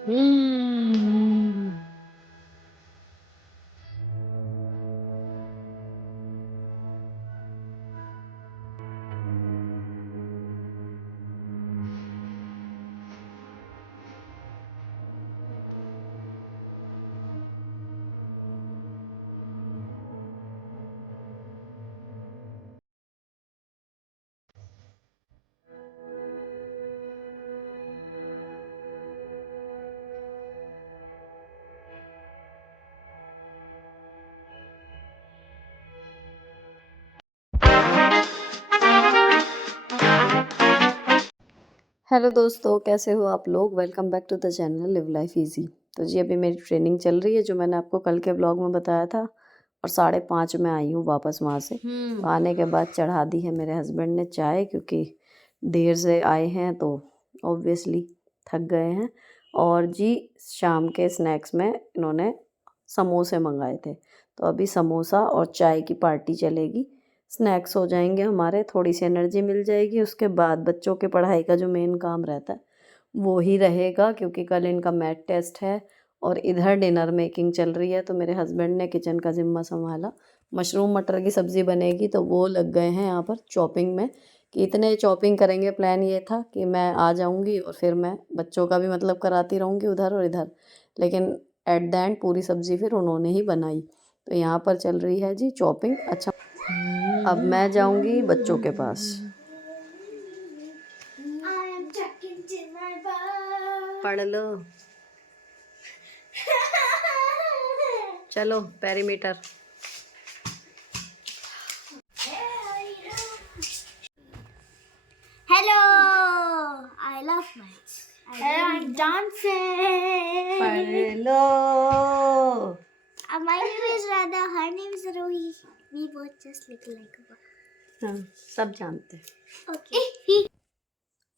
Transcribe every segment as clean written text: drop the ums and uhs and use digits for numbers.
हम्म। Hello दोस्तों, कैसे हो आप लोग। Welcome back to the channel Live Life Easy. तो जी अभी मेरी ट्रेनिंग चल रही है जो मैंने आपको कल के ब्लॉग में बताया था, और 5:30 में आई हूँ वापस वहाँ से। तो आने के बाद चढ़ा दी है मेरे हस्बैंड ने चाय, क्योंकि देर से आए हैं तो ऑब्वियसली थक गए हैं। और जी शाम के स्नैक्स में इन्होंने समोसे मंगाए थे, तो अभी समोसा और चाय की पार्टी चलेगी। स्नैक्स हो जाएंगे हमारे, थोड़ी सी एनर्जी मिल जाएगी। उसके बाद बच्चों के पढ़ाई का जो मेन काम रहता है वो ही रहेगा, क्योंकि कल इनका मैथ टेस्ट है। और इधर डिनर मेकिंग चल रही है, तो मेरे हस्बैंड ने किचन का ज़िम्मा संभाला। मशरूम मटर की सब्ज़ी बनेगी, तो वो लग गए हैं यहाँ पर चॉपिंग में, कि इतने चॉपिंग करेंगे। प्लान ये था कि मैं आ जाऊँगी और फिर मैं बच्चों का भी मतलब कराती रहूँगी उधर और इधर, लेकिन एट द एंड पूरी सब्ज़ी फिर उन्होंने ही बनाई। तो यहाँ पर चल रही है जी चॉपिंग। अच्छा, अब मैं जाऊंगी बच्चों के पास। पढ़ लो, चलो perimeter. Hello, I love maths. I'm dancing. पढ़ लो। My name is Radha. Her name is Rohi. We both just look like a boy. हाँ, सब जानते हैं। Okay.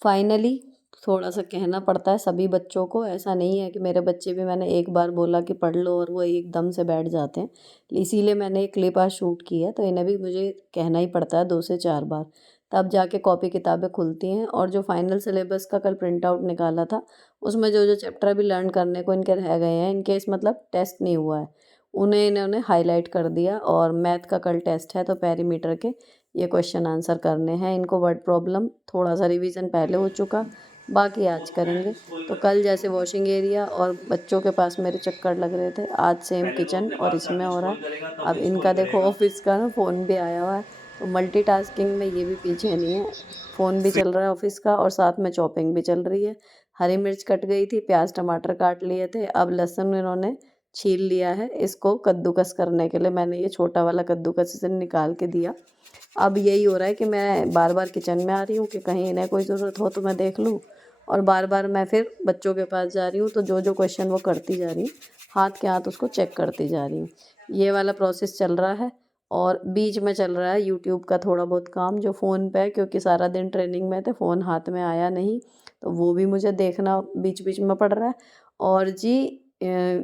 फाइनली थोड़ा सा कहना पड़ता है सभी बच्चों को, ऐसा नहीं है कि मेरे बच्चे भी मैंने एक बार बोला कि पढ़ लो और वो एकदम से बैठ जाते हैं। इसीलिए मैंने एक क्लिप आज शूट की है, तो इन्हें भी मुझे कहना ही पड़ता है 2 से 4 बार, तब जाके कॉपी किताबें खुलती हैं। और जो फाइनल सिलेबस का कल प्रिंट आउट निकाला था, उसमें जो जो चैप्टर अभी लर्न करने को इनके रह गए हैं, इनकेस मतलब टेस्ट नहीं हुआ है, उन्हें इन्होंने हाईलाइट कर दिया। और मैथ का कल टेस्ट है, तो पेरीमीटर के ये क्वेश्चन आंसर करने हैं इनको। वर्ड प्रॉब्लम थोड़ा सा रिवीजन पहले हो चुका, बाकी आज करेंगे। तो कल जैसे वॉशिंग एरिया और बच्चों के पास मेरे चक्कर लग रहे थे, आज सेम किचन और इसमें हो रहा है। अब इनका देखो ऑफिस का ना फ़ोन भी आया हुआ है, तो मल्टीटास्किंग में ये भी पीछे नहीं है। फ़ोन भी चल रहा है ऑफिस का और साथ में चॉपिंग भी चल रही है। हरी मिर्च कट गई थी, प्याज टमाटर काट लिए थे, अब लहसुन इन्होंने छील लिया है। इसको कद्दूकस करने के लिए मैंने ये छोटा वाला कद्दूकस इसे निकाल के दिया। अब यही हो रहा है कि मैं बार बार किचन में आ रही हूँ कि कहीं इन्हें कोई ज़रूरत हो तो मैं देख लूँ, और बार बार मैं फिर बच्चों के पास जा रही हूँ, तो जो जो क्वेश्चन वो करती जा रही हूँ, हाथ के हाथ उसको चेक करती जा रही हूँ। ये वाला प्रोसेस चल रहा है। और बीच में चल रहा है यूट्यूब का थोड़ा बहुत काम जो फ़ोन पे है, क्योंकि सारा दिन ट्रेनिंग में थे, फ़ोन हाथ में आया नहीं, तो वो भी मुझे देखना बीच बीच में पड़ रहा है। और जी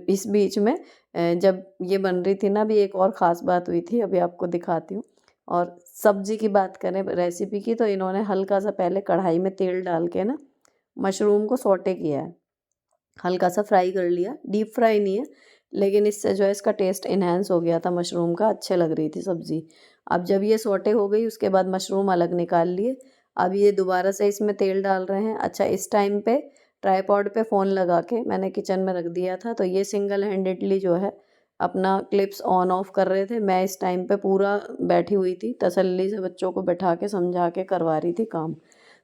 इस बीच में जब ये बन रही थी ना, अभी एक और ख़ास बात हुई थी, अभी आपको दिखाती हूँ। और सब्ज़ी की बात करें रेसिपी की, तो इन्होंने हल्का सा पहले कढ़ाई में तेल डाल के ना मशरूम को सौटे किया है, हल्का सा फ्राई कर लिया, डीप फ्राई नहीं है, लेकिन इससे जो है इसका टेस्ट इन्हेंस हो गया था मशरूम का, अच्छे लग रही थी सब्ज़ी। अब जब ये सौटे हो गई, उसके बाद मशरूम अलग निकाल लिए। अब ये दोबारा से इसमें तेल डाल रहे हैं। अच्छा, इस टाइम पे ट्राईपॉड पे फ़ोन लगा के मैंने किचन में रख दिया था, तो ये सिंगल हैंडेडली जो है अपना क्लिप्स ऑन ऑफ कर रहे थे। मैं इस टाइम पे पूरा बैठी हुई थी, तसल्ली से बच्चों को बैठा के समझा के करवा रही थी काम।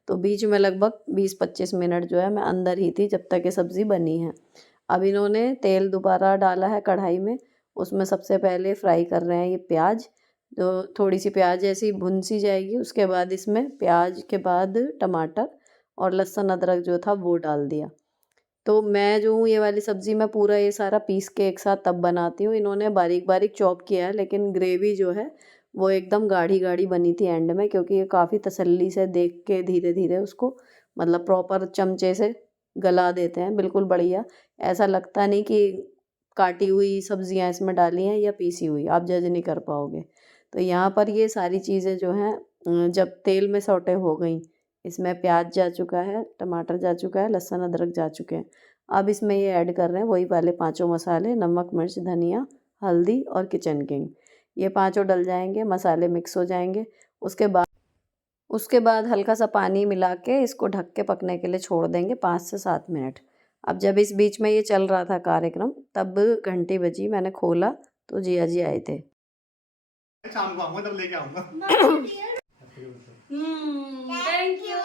तो बीच में लगभग 20-25 मिनट जो है मैं अंदर ही थी जब तक ये सब्ज़ी बनी है। अब इन्होंने तेल दोबारा डाला है कढ़ाई में, उसमें सबसे पहले फ्राई कर रहे हैं ये प्याज। जो थोड़ी सी प्याज ऐसी भुन सी जाएगी, उसके बाद इसमें प्याज के बाद टमाटर और लहसुन अदरक जो था वो डाल दिया। तो मैं जो हूँ ये वाली सब्ज़ी मैं पूरा ये सारा पीस के एक साथ तब बनाती हूँ। इन्होंने बारीक बारीक चॉप किया है, लेकिन ग्रेवी जो है वो एकदम गाढ़ी गाढ़ी बनी थी एंड में, क्योंकि ये काफ़ी तसल्ली से देख के धीरे धीरे उसको मतलब प्रॉपर चमचे से गला देते हैं, बिल्कुल बढ़िया। ऐसा लगता नहीं कि काटी हुई सब्जियां इसमें डाली हैं या पीसी हुई, आप जज नहीं कर पाओगे। तो यहाँ पर ये सारी चीज़ें जो हैं जब तेल में सौटे हो गई, इसमें प्याज जा चुका है, टमाटर जा चुका है, लहसुन अदरक जा चुके हैं। अब इसमें ये ऐड कर रहे हैं वही वाले पांचों मसाले, नमक, मिर्च, धनिया, हल्दी और किचन किंग। ये पांचों डल जाएंगे, मसाले मिक्स हो जाएंगे। उसके बाद हल्का सा पानी मिला के इसको ढक के पकने के लिए छोड़ देंगे 5 से 7 मिनट। अब जब इस बीच में ये चल रहा था कार्यक्रम, तब घंटी बजी, मैंने खोला तो जिया जी आए थे। शाम को आऊंगा तब लेके आऊंगा। Thank you.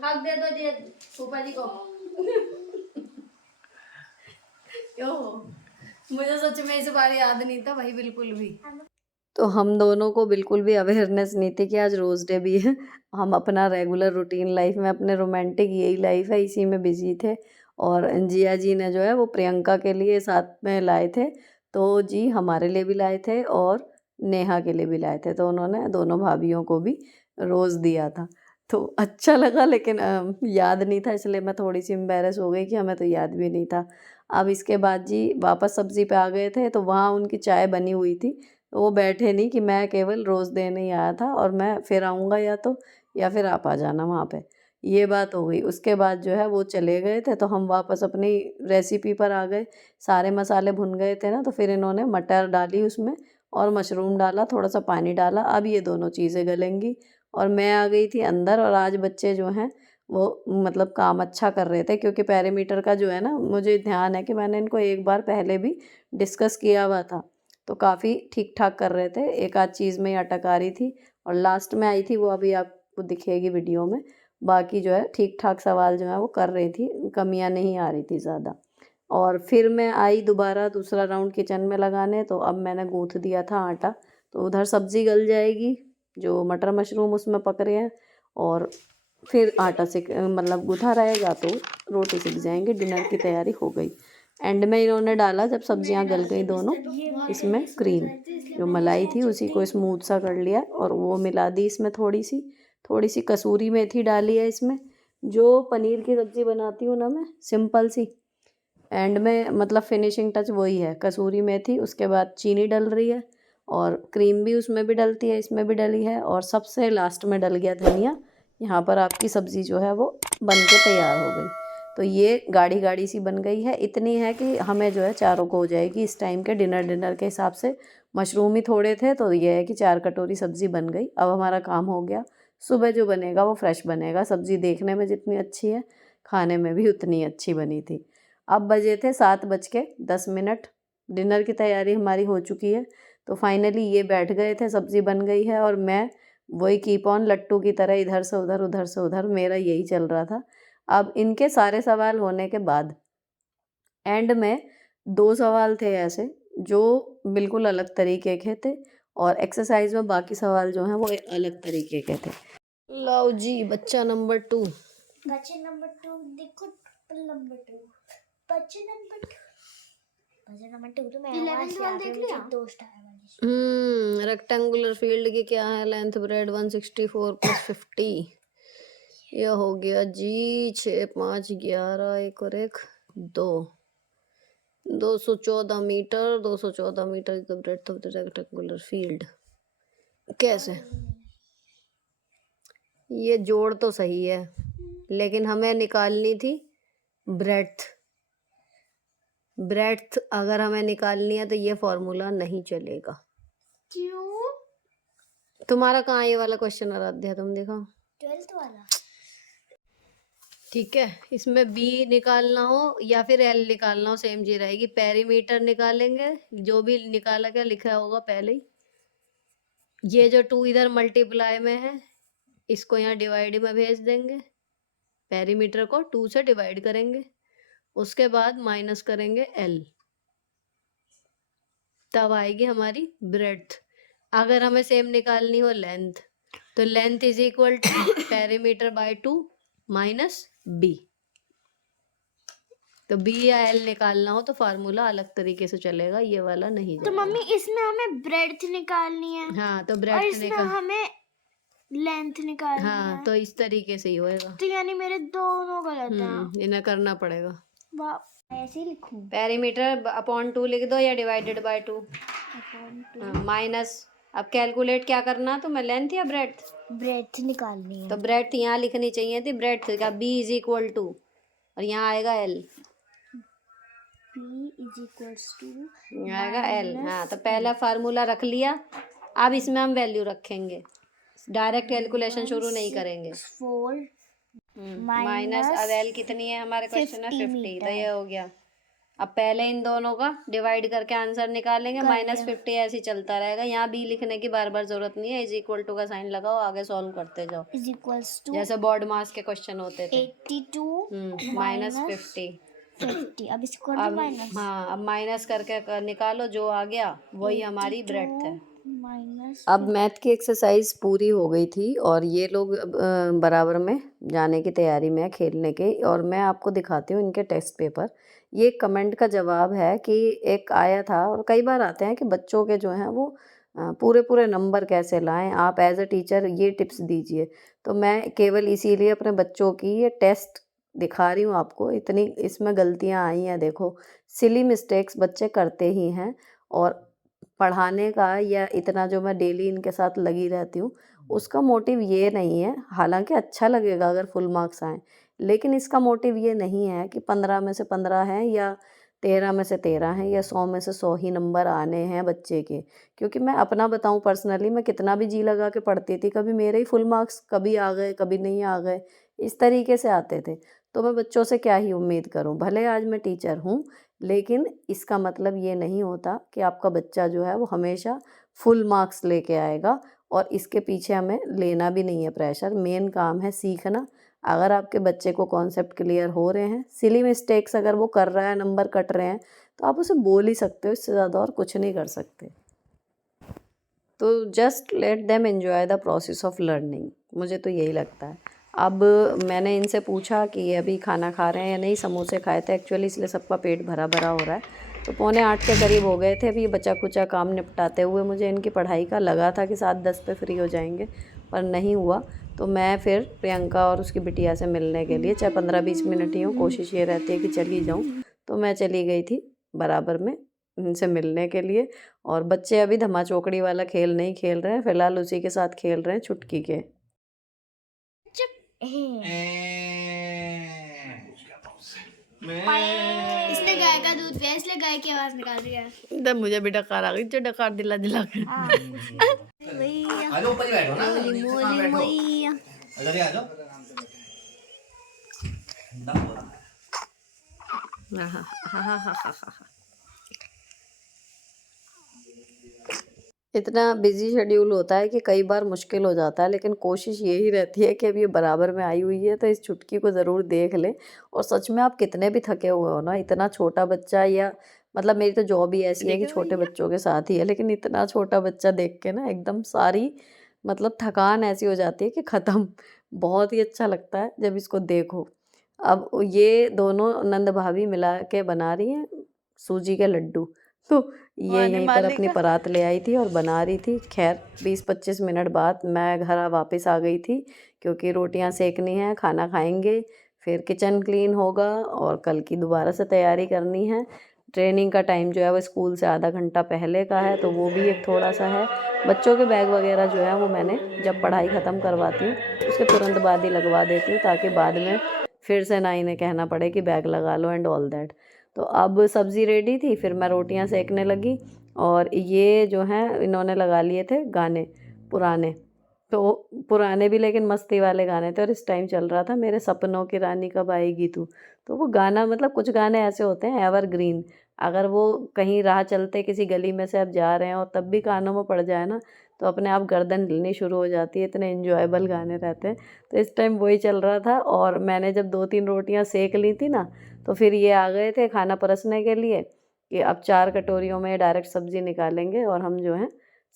हक दे दो जी फूफा जी को। क्यों? मुझे सच में इस बार याद नहीं था भाई बिल्कुल भी। तो हम दोनों को बिल्कुल भी अवेयरनेस नहीं थी कि आज रोज़ डे भी है। हम अपना रेगुलर रूटीन लाइफ में, अपने रोमांटिक यही लाइफ है, इसी में बिजी थे। और जिया जी ने जो है वो प्रियंका के लिए साथ में लाए थे, तो जी हमारे लिए भी लाए थे और नेहा के लिए भी लाए थे। तो उन्होंने दोनों भाभियों को भी रोज़ दिया था। तो अच्छा लगा, लेकिन याद नहीं था, इसलिए मैं थोड़ी सी एम्बैरेस हो गई कि हमें तो याद भी नहीं था। अब इसके बाद जी वापस सब्ज़ी पे आ गए थे, तो वहाँ उनकी चाय बनी हुई थी। तो वो बैठे नहीं कि मैं केवल रोज़ देने ही आया था और मैं फिर आऊँगा या फिर आप आ जाना वहाँ पे, ये बात हो गई। उसके बाद जो है वो चले गए थे, तो हम वापस अपनी रेसिपी पर आ गए। सारे मसाले भुन गए थे ना, तो फिर इन्होंने मटर डाली उसमें और मशरूम डाला, थोड़ा सा पानी डाला। अब ये दोनों चीज़ें गलेंगी और मैं आ गई थी अंदर। और आज बच्चे जो हैं वो मतलब काम अच्छा कर रहे थे, क्योंकि पैरामीटर का जो है ना, मुझे ध्यान है कि मैंने इनको एक बार पहले भी डिस्कस किया हुआ था, तो काफ़ी ठीक ठाक कर रहे थे। एक आध चीज़ में ही अटक आ रही थी और लास्ट में आई थी, वो अभी आपको दिखेगी वीडियो में। बाकी जो है ठीक ठाक सवाल जो है वो कर रही थी, कमियां नहीं आ रही थी ज़्यादा। और फिर मैं आई दोबारा दूसरा राउंड किचन में लगाने, तो अब मैंने गूँथ दिया था आटा, तो उधर सब्ज़ी गल जाएगी, जो मटर मशरूम उसमें पक रहे हैं, और फिर आटा से मतलब गूँथा रहेगा तो रोटी सीख जाएंगे। डिनर की तैयारी हो गई। एंड में इन्होंने डाला, जब सब्जियां गल गई दोनों, इसमें क्रीम जो मलाई थी उसी को स्मूथ सा कर लिया और वो मिला दी इसमें। थोड़ी सी कसूरी मेथी डाली है इसमें। जो पनीर की सब्ज़ी बनाती हूँ ना मैं, सिंपल सी, एंड में मतलब फिनिशिंग टच वही है, कसूरी मेथी। उसके बाद चीनी डल रही है और क्रीम भी उसमें भी डलती है, इसमें भी डली है, और सबसे लास्ट में डल गया धनिया। यहाँ पर आपकी सब्ज़ी जो है वो बन के तैयार हो गई। तो ये गाढ़ी गाढ़ी सी बन गई है, इतनी है कि हमें जो है चारों को हो जाएगी इस टाइम के डिनर के हिसाब से। मशरूम ही थोड़े थे, तो ये है कि 4 कटोरी सब्ज़ी बन गई। अब हमारा काम हो गया। सुबह जो बनेगा वो फ्रेश बनेगा। सब्ज़ी देखने में जितनी अच्छी है, खाने में भी उतनी अच्छी बनी थी। अब बजे थे 7:10। डिनर की तैयारी हमारी हो चुकी है। तो फाइनली ये बैठ गए थे, सब्ज़ी बन गई है और मैं वही कीप ऑन लट्टू की तरह इधर से उधर, मेरा यही चल रहा था। अब इनके सारे सवाल होने के बाद एंड में 2 सवाल थे ऐसे जो बिल्कुल अलग तरीके के थे, और एक्सरसाइज में बाकी सवाल जो हैं वो अलग तरीके के थे। लो जी, बच्चा नंबर 2। बच्चे नंबर 2 देखो, नंबर 2 बच्चे नंबर 2 तो मैं 11th वाला देख लिया। 2 स्टार वाली रेक्टेंगुलर फील्ड की क्या है लेंथ, ब्रेड 164 + 50। ये हो गया जी 6, 5, 11, 1 और 1 2, 214 मीटर। 214 मीटर की breadth of the rectangular field. कैसे? ये जोड़ तो सही है, लेकिन हमें निकालनी थी ब्रेड्थ। ब्रेड्थ अगर हमें निकालनी है तो ये फॉर्मूला नहीं चलेगा। क्यों? तुम्हारा कहाँ ये वाला क्वेश्चन आराध्या, तुम दिखाओ। 12th वाला। ठीक है, इसमें बी निकालना हो या फिर एल निकालना हो, सेम जी रहेगी। पेरीमीटर निकालेंगे, जो भी निकाला क्या लिखा होगा पहले ही। ये जो 2 इधर मल्टीप्लाई में है, इसको यहाँ डिवाइड में भेज देंगे। पेरीमीटर को 2 से डिवाइड करेंगे, उसके बाद माइनस करेंगे एल, तब आएगी हमारी ब्रेड्थ। अगर हमें सेम निकालनी हो लेंथ, तो length is equal to perimeter by 2 minus B. तो बी या एल निकालना हो तो फार्मूला अलग तरीके से चलेगा, ये वाला नहीं तो जाएगा। मम्मी इसमें हमें ब्रेड्थ निकालनी है। हाँ, तो और ब्रेड्थ इसमें हमें लेंथ निकालनी हाँ, है। तो इस तरीके से ही होएगा। तो यानी मेरे दोनों गलत हैं। इन्हें करना पड़ेगा। वाह, ऐसे ही लिखूं। पेरीमीटर अपॉन 2 लिख दो या डिवाइडेड बाय 2 माइनस। अब कैलकुलेट क्या करना तुम्हें, लेंथ या ब्रेड्थ? ब्रेड्थ निकालनी है। तो ब्रेड्थ यहाँ लिखनी चाहिए थी, ब्रेड्थ का बी इज इक्वल टू, और यहाँ आएगा L. P is equals to आएगा L। हाँ, तो पहला फार्मूला रख लिया। अब इसमें हम वैल्यू रखेंगे, डायरेक्ट कैलकुलेशन शुरू नहीं करेंगे। 4 माइनस, अब L कितनी है हमारे क्वेश्चन में 50, तो ये हो गया। अब पहले इन दोनों का डिवाइड करके आंसर निकालेंगे। -50 ऐसे ही चलता रहेगा। यहाँ बी लिखने की बार बार जरूरत नहीं है, इज इक्वल टू का साइन लगाओ, आगे सॉल्व करते जाओ, इज इक्वल्स टू जैसे बोर्ड मास के क्वेश्चन होते थे। 82 -50। 50। अब इसको अब माइनस, हाँ, अब माइनस करके निकालो, जो आ गया वही हमारी ब्रेड्थ है। माइनस। अब मैथ की एक्सरसाइज पूरी हो गई थी और ये लोग बराबर में जाने की तैयारी में है, खेलने के। और मैं आपको दिखाती हूँ इनके टेस्ट पेपर। ये कमेंट का जवाब है कि एक आया था, और कई बार आते हैं कि बच्चों के जो हैं वो पूरे पूरे नंबर कैसे लाएं, आप एज अ टीचर ये टिप्स दीजिए। तो मैं केवल इसीलिए अपने बच्चों की ये टेस्ट दिखा रही हूँ आपको। इतनी इसमें गलतियाँ आई हैं, देखो, सिली मिस्टेक्स बच्चे करते ही हैं। और पढ़ाने का या इतना जो मैं डेली इनके साथ लगी रहती हूँ, उसका मोटिव ये नहीं है। हालांकि अच्छा लगेगा अगर फुल मार्क्स आएँ, लेकिन इसका मोटिव ये नहीं है कि 15 में से 15 हैं या 13 में से 13 हैं या 100 में से 100 ही नंबर आने हैं बच्चे के। क्योंकि मैं अपना बताऊँ, पर्सनली मैं कितना भी जी लगा के पढ़ती थी, कभी मेरे ही फुल मार्क्स कभी आ गए, कभी नहीं आ गए, इस तरीके से आते थे। तो मैं बच्चों से क्या ही उम्मीद करूँ। भले आज मैं टीचर हूँ, लेकिन इसका मतलब ये नहीं होता कि आपका बच्चा जो है वो हमेशा फुल मार्क्स लेके आएगा। और इसके पीछे हमें लेना भी नहीं है प्रेशर। मेन काम है सीखना। अगर आपके बच्चे को कॉन्सेप्ट क्लियर हो रहे हैं, सिली मिस्टेक्स अगर वो कर रहा है, नंबर कट रहे हैं, तो आप उसे बोल ही सकते हो, इससे ज़्यादा और कुछ नहीं कर सकते। तो just let them enjoy the process of learning, मुझे तो यही लगता है। अब मैंने इनसे पूछा कि ये अभी खाना खा रहे हैं या नहीं। समोसे खाए थे एक्चुअली, इसलिए सबका पेट भरा भरा हो रहा है। तो 7:45 के करीब हो गए थे। अभी बचा कुचा काम निपटाते हुए मुझे इनकी पढ़ाई का लगा था कि 7:10 पे फ्री हो जाएंगे, पर नहीं हुआ। तो मैं फिर प्रियंका और उसकी बिटिया से मिलने के लिए, चाहे 15-20 मिनट ही हो, कोशिश ये रहती है कि चली जाऊँ, तो मैं चली गई थी बराबर में इनसे मिलने के लिए। और बच्चे अभी धमा चौकड़ी वाला खेल नहीं खेल रहे हैं, फिलहाल उसी के साथ खेल रहे हैं, चुटकी के। इसने गाय का दूध पिया, इसलिए गाय की आवाज निकाल रही है। तब मुझे भी डकार आ गई, जो डकार दिला दिला कर। भैया आ जाओ, ऊपर ही बैठो ना, मोली नीचे कहाँ मोली बैठो? मैया। इधर ही आ जाओ। ठंडा हो रहा है। इतना बिजी शेड्यूल होता है कि कई बार मुश्किल हो जाता है, लेकिन कोशिश यही रहती है कि अब ये बराबर में आई हुई है तो इस चुटकी को ज़रूर देख लें। और सच में आप कितने भी थके हुए हो ना, इतना छोटा बच्चा, या मतलब मेरी तो जॉब ही ऐसी है कि छोटे बच्चों के साथ ही है, लेकिन इतना छोटा बच्चा देख के ना एकदम सारी मतलब थकान ऐसी हो जाती है कि ख़त्म। बहुत ही अच्छा लगता है जब इसको देखो। अब ये दोनों नंद भाभी मिला के बना रही हैं सूजी के लड्डू। तो ये यहीं पर अपनी परात ले आई थी और बना रही थी। खैर 20-25 मिनट बाद मैं घर वापस आ गई थी, क्योंकि रोटियां सेकनी हैं, खाना खाएंगे, फिर किचन क्लीन होगा और कल की दोबारा से तैयारी करनी है। ट्रेनिंग का टाइम जो है वो स्कूल से आधा घंटा पहले का है, तो वो भी एक थोड़ा सा है। बच्चों के बैग वगैरह जो है वो मैंने जब पढ़ाई ख़त्म करवाती हूँ उसके तुरंत बाद ही लगवा देती हूँ, ताकि बाद में फिर से ना इन्हें कहना पड़े कि बैग लगा लो एंड ऑल दैट। तो अब सब्ज़ी रेडी थी, फिर मैं रोटियां सेकने लगी। और ये जो हैं इन्होंने लगा लिए थे गाने पुराने, तो पुराने भी लेकिन मस्ती वाले गाने थे। और इस टाइम चल रहा था मेरे सपनों की रानी कब आएगी तू। तो वो गाना, मतलब कुछ गाने ऐसे होते हैं एवरग्रीन, अगर वो कहीं राह चलते किसी गली में से आप जा रहे हैं और तब भी कानों में पड़ जाए ना, तो अपने आप गर्दन हिलनी शुरू हो जाती है, इतने इन्जॉयबल गाने रहते हैं। तो इस टाइम वही चल रहा था। और मैंने जब 2-3 रोटियां सेक ली थी ना, तो फिर ये आ गए थे खाना परसने के लिए कि अब 4 कटोरियों में डायरेक्ट सब्ज़ी निकालेंगे और हम जो हैं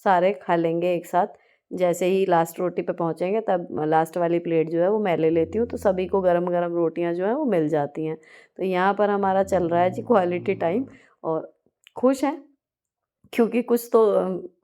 सारे खा लेंगे एक साथ। जैसे ही लास्ट रोटी पे पहुँचेंगे तब लास्ट वाली प्लेट जो है वो मैं ले लेती हूँ, तो सभी को गरम गरम रोटियां जो हैं वो मिल जाती हैं। तो यहाँ पर हमारा चल रहा है जी क्वालिटी टाइम, और खुश हैं क्योंकि कुछ तो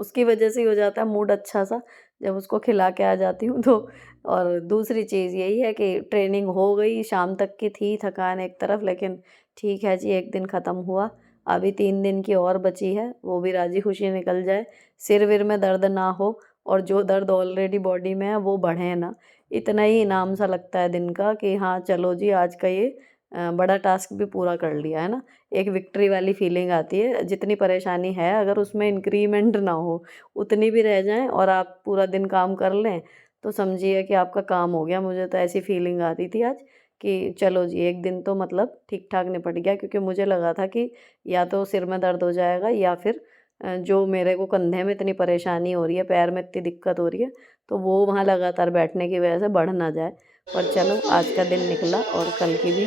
उसकी वजह से ही हो जाता है मूड अच्छा सा जब उसको खिला के आ जाती हूँ तो। और दूसरी चीज़ यही है कि ट्रेनिंग हो गई, शाम तक की थी, थकान एक तरफ, लेकिन ठीक है जी, एक दिन ख़त्म हुआ। अभी 3 दिन की और बची है, वो भी राजी खुशी निकल जाए, सिर विर में दर्द ना हो, और जो दर्द ऑलरेडी बॉडी में है वो बढ़े ना। इतना ही इनाम सा लगता है दिन का कि हाँ चलो जी, आज का ये बड़ा टास्क भी पूरा कर लिया है ना, एक विक्ट्री वाली फीलिंग आती है। जितनी परेशानी है अगर उसमें इंक्रीमेंट ना हो, उतनी भी रह जाए और आप पूरा दिन काम कर लें तो समझिए कि आपका काम हो गया। मुझे तो ऐसी फीलिंग आती थी आज कि चलो जी एक दिन तो मतलब ठीक ठाक निपट गया, क्योंकि मुझे लगा था कि या तो सिर में दर्द हो जाएगा या फिर जो मेरे को कंधे में इतनी परेशानी हो रही है, पैर में इतनी दिक्कत हो रही है, तो वो वहाँ लगातार बैठने की वजह से बढ़ ना जाए। पर चलो आज का दिन निकला और कल की भी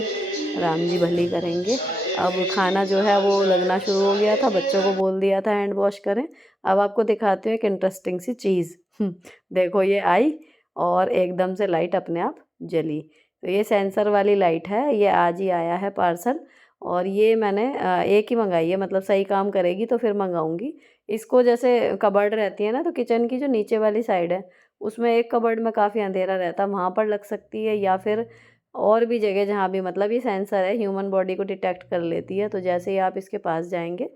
राम जी भली करेंगे। अब खाना जो है वो लगना शुरू हो गया था, बच्चों को बोल दिया था हैंड वॉश करें। अब आपको दिखाती हूँ एक इंटरेस्टिंग सी चीज़। देखो ये आई और एकदम से लाइट अपने आप जली। तो ये सेंसर वाली लाइट है, ये आज ही आया है पार्सल और ये मैंने एक ही मंगाई है, मतलब सही काम करेगी तो फिर मंगाऊंगी इसको। जैसे कबर्ड रहती है ना, तो किचन की जो नीचे वाली साइड है उसमें एक कबर्ड में काफ़ी अंधेरा रहता है, वहाँ पर लग सकती है या फिर और भी जगह जहाँ भी, मतलब ये सेंसर है, ह्यूमन बॉडी को डिटेक्ट कर लेती है। तो जैसे ही आप इसके पास जाएंगे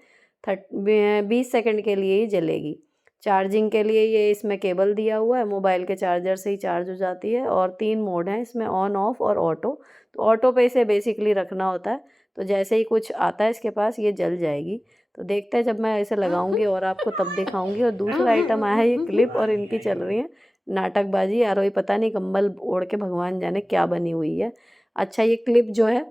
20 सेकंड के लिए ही जलेगी। चार्जिंग के लिए ये इसमें केबल दिया हुआ है, मोबाइल के चार्जर से ही चार्ज हो जाती है और 3 मोड हैं इसमें, ऑन ऑफ और ऑटो। तो ऑटो पे इसे बेसिकली रखना होता है, तो जैसे ही कुछ आता है इसके पास ये जल जाएगी। तो देखते हैं जब मैं इसे लगाऊंगी और आपको तब दिखाऊंगी। और दूसरा आइटम आया है ये क्लिप, और इनकी चल रही है नाटकबाजी। यार वही पता नहीं कंबल ओढ़ के भगवान जाने क्या बनी हुई है। अच्छा ये क्लिप जो है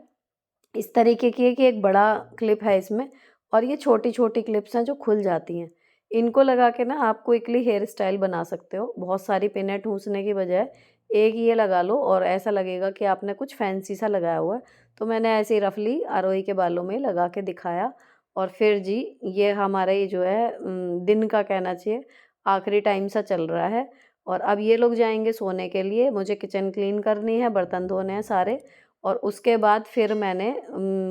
इस तरीके की है कि एक बड़ा क्लिप है इसमें और ये छोटी छोटी क्लिप्स हैं जो खुल जाती हैं। इनको लगा के ना आप क्विकली हेयर स्टाइल बना सकते हो। बहुत सारी पिनें ठूंसने की बजाय एक ये लगा लो और ऐसा लगेगा कि आपने कुछ फैंसी सा लगाया हुआ है। तो मैंने ऐसे ही रफली आरोही के बालों में लगा के दिखाया। और फिर जी ये हमारा ये जो है दिन का कहना चाहिए आखिरी टाइम सा चल रहा है। और अब ये लोग जाएंगे सोने के लिए, मुझे किचन क्लीन करनी है, बर्तन धोने हैं सारे। और उसके बाद फिर मैंने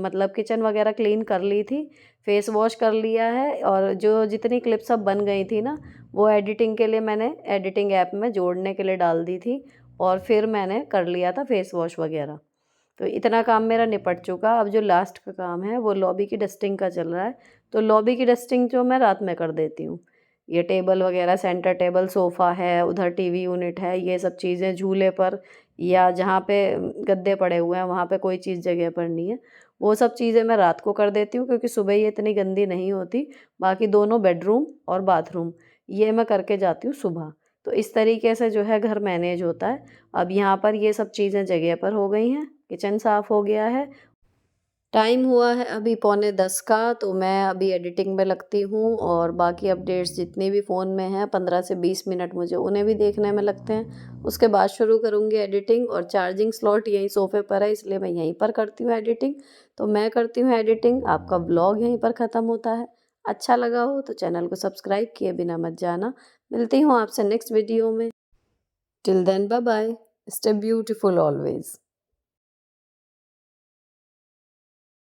मतलब किचन वगैरह क्लीन कर ली थी, फेस वॉश कर लिया है और जो जितनी क्लिप्स अब बन गई थी ना वो एडिटिंग के लिए मैंने एडिटिंग ऐप में जोड़ने के लिए डाल दी थी और फिर मैंने कर लिया था फेस वॉश वगैरह। तो इतना काम मेरा निपट चुका। अब जो लास्ट का काम है वो लॉबी की डस्टिंग का चल रहा है। तो लॉबी की डस्टिंग जो मैं रात में कर देती हूँ। ये टेबल वगैरह, सेंटर टेबल, सोफ़ा है, उधर टीवी यूनिट है, ये सब चीज़ें झूले पर या जहाँ पे गद्दे पड़े हुए हैं वहाँ पे कोई चीज़ जगह पर नहीं है, वो सब चीज़ें मैं रात को कर देती हूँ क्योंकि सुबह ये इतनी गंदी नहीं होती। बाकी दोनों बेडरूम और बाथरूम ये मैं करके जाती हूँ सुबह। तो इस तरीके से जो है घर मैनेज होता है। अब यहाँ पर ये सब चीज़ें जगह पर हो गई हैं, किचन साफ़ हो गया है। टाइम हुआ है अभी 9:45 का, तो मैं अभी एडिटिंग में लगती हूँ और बाकी अपडेट्स जितने भी फ़ोन में हैं 15 से 20 मिनट मुझे उन्हें भी देखने में लगते हैं। उसके बाद शुरू करूँगी एडिटिंग। और चार्जिंग स्लॉट यहीं सोफ़े पर है इसलिए मैं यहीं पर करती हूँ एडिटिंग। तो मैं करती हूँ एडिटिंग, आपका व्लॉग यहीं पर ख़त्म होता है। अच्छा लगा हो तो चैनल को सब्सक्राइब किए बिना मत जाना। मिलती हूँ आपसे नेक्स्ट वीडियो में। Till then bye bye, stay beautiful always.